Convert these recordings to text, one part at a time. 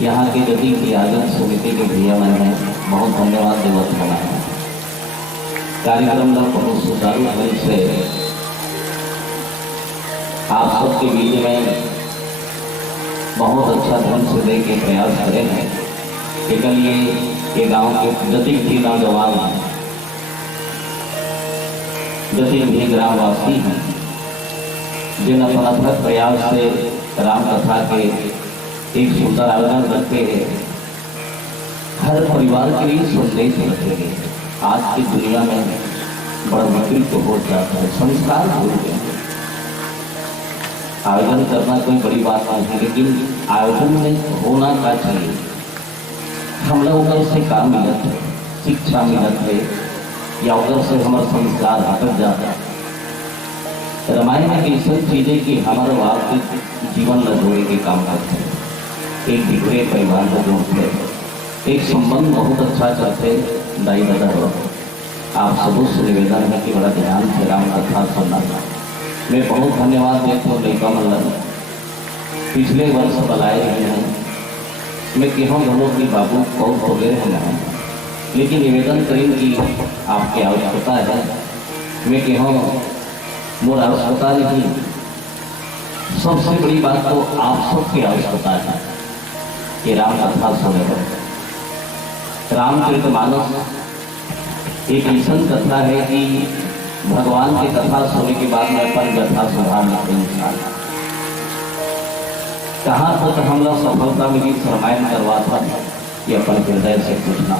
यहाँ के गति की आयोजन समिति के भैया मैंने बहुत धन्यवाद दिवस मनाया। कार्यक्रम का बहुत सुचारू ढंग से आप सबके बीच में बहुत अच्छा ढंग से दे के प्रयास करे हैं। केवल ये गांव के जतिक भी नौजवान हैं, जतिक भी ग्रामवासी हैं, जिन अपना प्रयास से राम कथा के एक सुंदर आयोजन रखते हैं। हर परिवार के लिए संदेश रखते हैं। आज की दुनिया में बड़ा विकृत हो जाता है, संस्कार भूल गए। आयोजन करना कोई बड़ी बात नहीं है, लेकिन आयोजन में होना क्या चाहिए। हम लोग उधर से काम मिलत है, शिक्षा मिलत है, या उधर से हमारा संस्कार हटक जाता है। रामायण में ऐसी चीजें कि हमारे वास्तविक जीवन में जोड़े के काम करते हैं। एक बिगड़े परिवार को जोड़ते हैं, एक संबंध बहुत अच्छा चलते। दाई दादा हो, आप सबों से निवेदन है कि बड़ा ध्यान से राम कथा सुनना। मैं बहुत धन्यवाद देता हूँ लड़का मल्लन पिछले वर्ष बुलाए रहे हैं। मैं कहूँ घरों की बाबू बहुत हो गए हैं, लेकिन निवेदन करें कि आपकी आवश्यकता है। मैं कहूँ मोर आवश्यकता नहीं, सबसे बड़ी बात तो आप सबकी आवश्यकता है कि राम कथा सुने। रामचरितमानस एक ऐसा कथा है कि भगवान की कथा सुनने के बाद में अपन व्यथा सुधार लेते इंसान। कहाँ तक हम लोग सफलता मिली रामायण करवा था, ये अपन हृदय से पूछना।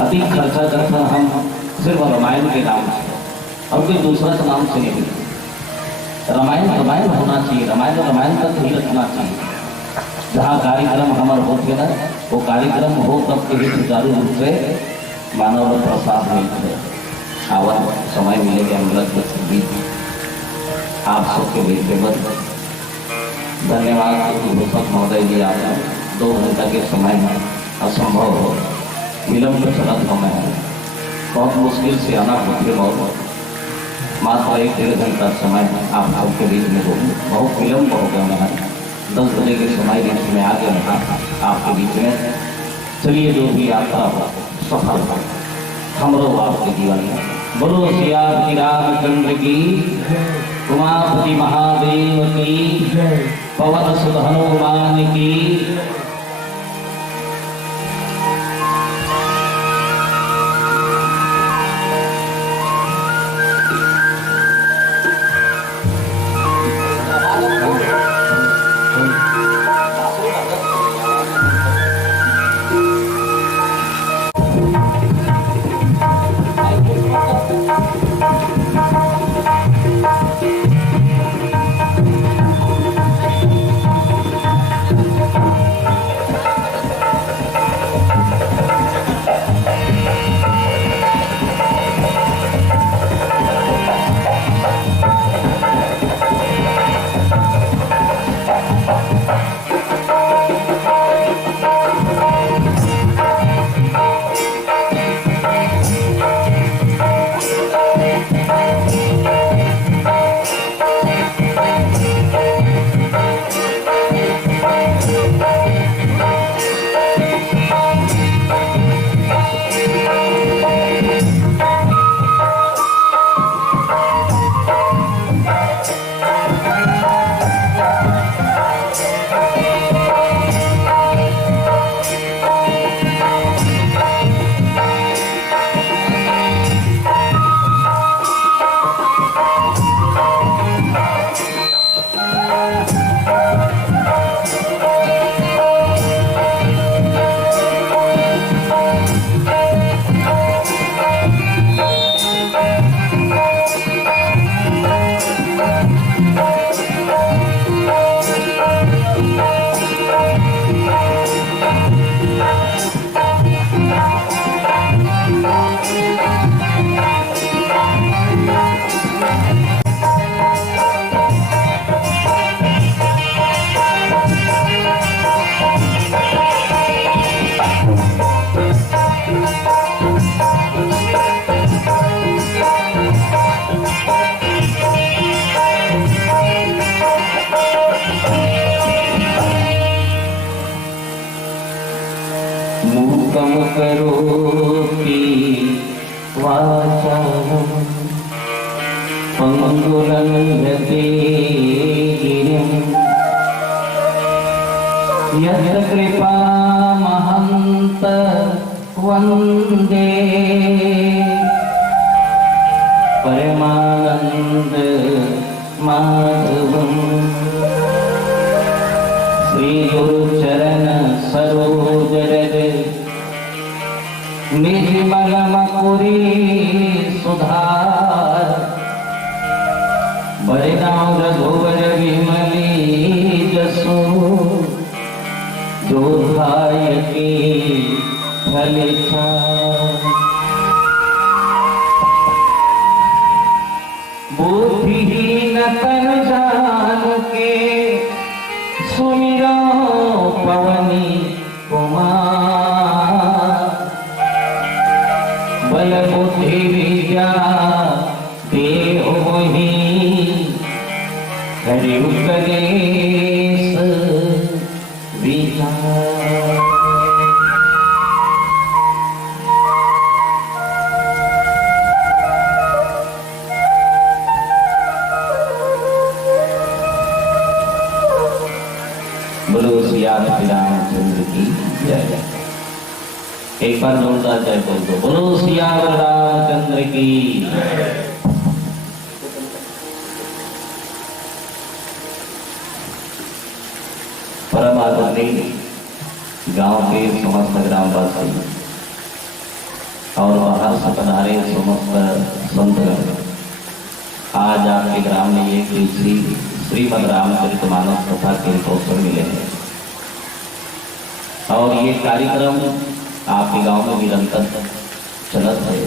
अधिक खर्चा करता हम सिर्फ रामायण के नाम से और कोई दूसरा के नाम से नहीं। रामायण रामायण होना चाहिए, रामायण रामायण तक ही रखना चाहिए। जहाँ कार्यक्रम हमारे होते ना, वो कार्यक्रम हो तब के सुचारू रूप से मानव प्रसाद मिलते हैं। आवन समय मिलेगा अमृत बीच आप सबके लिए धन्यवाद। भूषक महोदय जी, आप 2 घंटा के समय में असंभव हो, विलम्ब चलत समय है, बहुत मुश्किल से आना होते। मात्र 1-1.5 घंटा समय आप सबके बीच में हो, बहुत विलम्ब हो गया। मैं 10 बजे के समय बीच में आ गया आपके बीच में। चलिए जो भी यात्रा हो सफल हो हमरो आपके जीवन में। बोलो श्री रामचंद्र की, उमापति महादेव की, पवन सुत हनुमान की। मूकं करोति वाचालं पंगुलंघते गिरिं यत्कृपामहं वन्दे परमानंद माधवम् श्री गुरुचरण सरोज रज निर्मल मकुरी सुधार बरनाम रघुवर विमली जसु जो धायके फल बुद्धिहीन तन जान के सुमिरो पवनी कुमार बल बुद्धि विद्या देहो ही हरि उपदेश विचार। बोलो श्री रामचंद्र की जय। एक बार जोरदार जय बोल दो। बोलो श्री रामचंद्र की। परम आदरणीय गांव के समस्त ग्रामवासी और बाहर से पधारे समस्त संतगण, आज आपके ग्राम में एक दिवसीय श्रीमद् रामचरितमानस कथा के अवसर मिले हैं और ये कार्यक्रम आपके गांव में निरंतर चलत है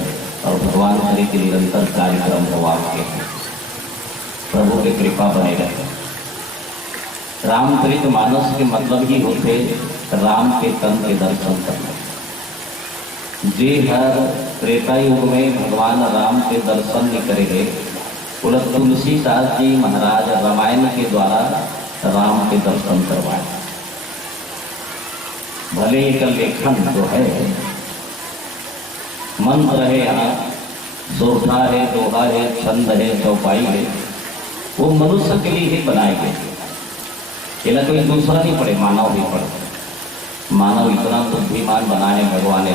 और भगवान हरि के निरंतर कार्यक्रम हो आपके, प्रभु की कृपा बने रहे। रामचरितमानस के मतलब ही होते राम के तन के दर्शन करना। जे हर त्रेता युग में भगवान राम के दर्शन नहीं करेंगे, तुलसीदास जी महाराज रामायण के द्वारा राम के दर्शन करवाए। भले एक लेखन जो है, मंत्र है, यहाँ सोठा है, दोहा है, छंद है, चौपाई है, वो मनुष्य के लिए ही बनाए गए। ये कोई दूसरा नहीं पड़े, मानव ही पड़े। मानव इतना बुद्धिमान बनाए भगवान ने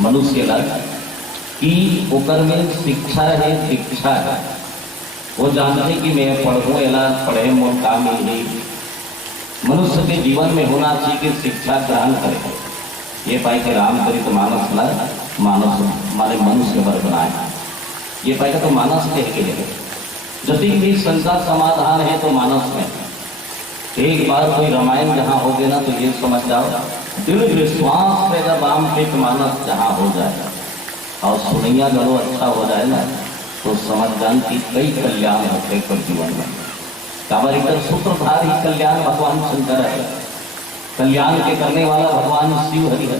मनुष्य लग कि ओकर में शिक्षा है, शिक्षा है। वो जानते कि मैं पढ़ूँ एला पढ़े मोर काम ही मनुष्य के जीवन में होना चाहिए कि शिक्षा ग्रहण करे। ये पाए के रामचरितमानस मानस माने मनुष्य पर बनाए। ये पाए तो मानस के लिए जति भी संसार समाधान है तो मानस में। एक बार कोई रामायण जहाँ हो गया ना तो ये समझ जाओ दृढ़ विश्वास से जब रामचरितमानस जहाँ हो जाए और सुनैया गणों अच्छा हो जाए ना तो समझ जान की कई कल्याण होते पर जीवन में। कावरिकर सूत्रधार ही कल्याण भगवान शंकर है। कल्याण के करने वाला भगवान शिव हरि है।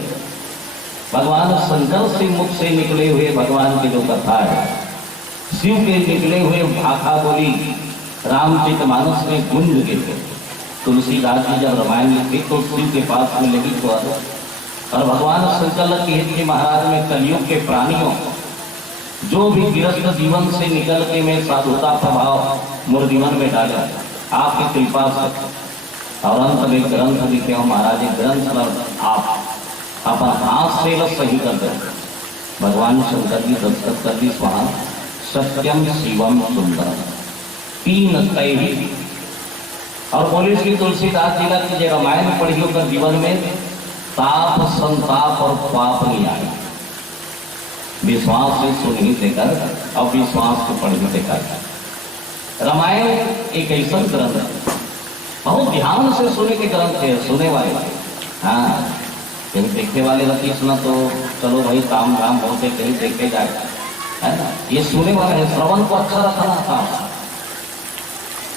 भगवान शंकर से मुख से निकले हुए भगवान की जो कथा है, शिव के निकले हुए भाखा बोली रामचरितमानस में गुंज गए। तुलसीदास जी जब रामायण लिखी तो शिव के पास में लगी तो और भगवान शंकर के हित के महाराज में कलयुग के प्राणियों जो भी गृहस्थ जीवन से निकल के मैं साधुता प्रभाव मोर जीवन में डाला आपकी कृपा से और अंत में ग्रंथ लिखे हो महाराज। ग्रंथ आप अपन हाथ से सही कर दे। भगवान शंकर जी दस्तखत कर दी वहां सत्यम शिवम सुंदर तीन तय और बोले श्री तुलसीदास जी का कि रामायण पढ़ियो कर जीवन में ताप संताप और पाप नहीं आए। विश्वास से सुन ही देकर और विश्वास से पढ़ ही देकर। रामायण एक ऐसा ग्रंथ है, बहुत ध्यान से सुने के ग्रंथ है। सुने वाले हाँ कहीं देखने वाले रखी सुना तो चलो भाई काम धाम होते कहीं देखे जाए, है ना। ये सुने वाला है, श्रवण को अच्छा रखना था।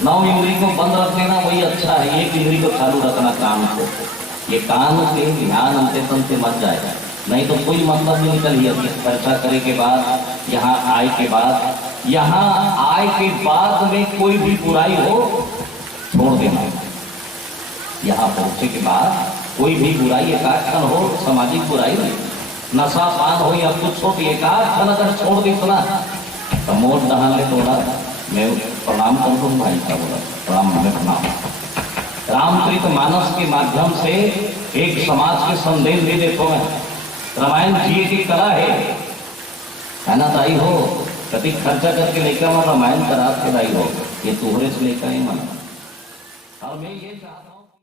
9 इंद्री को बंद रख लेना वही अच्छा है, 1 इंद्री को चालू रखना कान को। ये कान के ध्यान अंते तंते मत जाएगा, नहीं तो कोई मतलब नहीं निकल। चर्चा करे के बाद यहाँ आए के बाद में कोई भी बुराई हो छोड़ देना। यहाँ पहुंचे के बाद कोई भी बुराई एकाध क्षण हो, सामाजिक बुराई नहीं, नशा पान हो या कुछ हो, एकाध क्षण अगर छोड़ दी सुना तो मोट दहान ले तोड़ा। मैं प्रणाम कर दूँ भाई का बोला प्रणाम, हमें प्रणाम। रामचरित मानस के माध्यम से एक समाज के संदेश दे देते हैं। रामायण जिए की कला है ना दाई हो, कभी खर्चा करके लेकर मैं रामायण करा के दाई हो, ये तुहरे से लेकर ही मना। और मैं ये चाहता